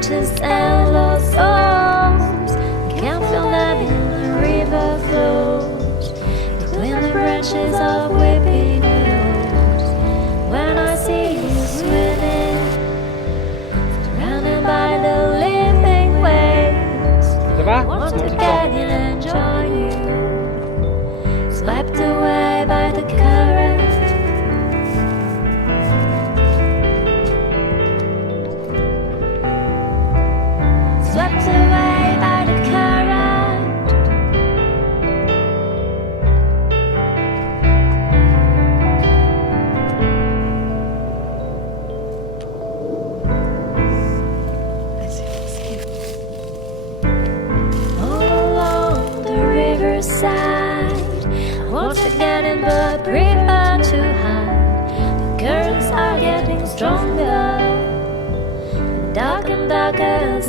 waters and lost souls. Can't feel them in the river flows between the branches of weeping willows. When I see you swimming, surrounded by the living waves, Ça va? I want to get in and join you, swept away by the current. Swept away by the current. All along the riverside, I want to get in but prefer to hide. The currents are getting stronger, and darker